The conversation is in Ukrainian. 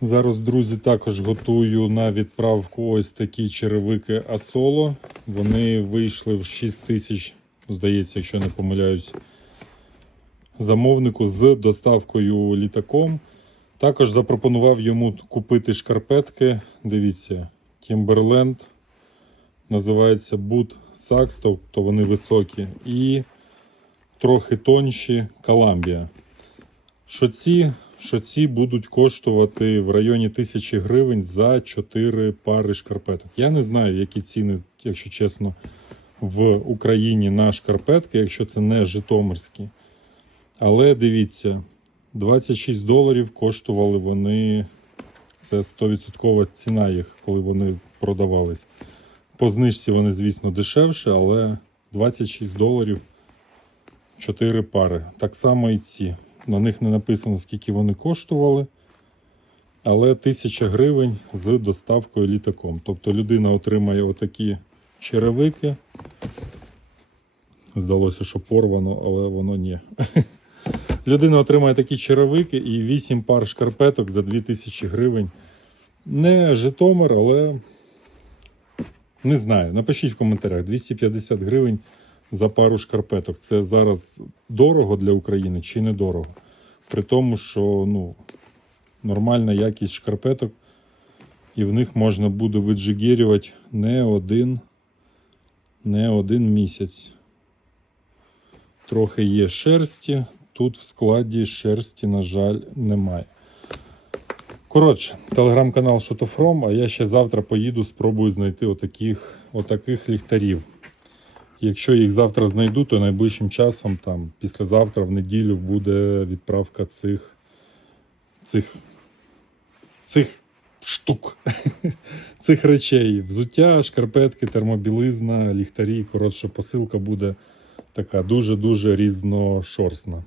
Зараз, друзі, також готую на відправку ось такі черевики Асоло. Вони вийшли в 6 тисяч, здається, якщо не помиляюсь, замовнику з доставкою літаком. Також запропонував йому купити шкарпетки. Дивіться, Timberland. Називається Boot Saks, тобто вони високі. І трохи тонші Columbia. Що ці, що ці будуть коштувати в районі тисячі гривень за 4 пари шкарпеток. Я не знаю, які ціни, якщо чесно, в Україні на шкарпетки, якщо це не житомирські. Але дивіться, 26 доларів коштували вони. Це 100% ціна їх, коли вони продавались. По знижці вони, звісно, дешевше, але 26 доларів 4 пари. Так само і ці. На них не написано, скільки вони коштували. Але 1000 гривень з доставкою літаком. Тобто людина отримає отакі черевики. Здалося, що порвано, але воно ні. Людина отримає такі черевики і 8 пар шкарпеток за 2000 гривень. Не Житомир, але не знаю. Напишіть в коментарях 250 гривень за пару шкарпеток. Це зараз дорого для України чи не дорого? При тому, що ну, нормальна якість шкарпеток, і в них можна буде виджигірювати не один, не один місяць. Трохи є шерсті. Тут в складі шерсті, на жаль, немає. Коротше, телеграм-канал Шотофром, а я ще завтра поїду, спробую знайти отаких, отаких ліхтарів. Якщо їх завтра знайду, то найближчим часом, там, післязавтра, в неділю, буде відправка цих, цих, цих штук, цих речей. Взуття, шкарпетки, термобілизна, ліхтарі. Коротше, посилка буде така дуже-дуже різношорстна.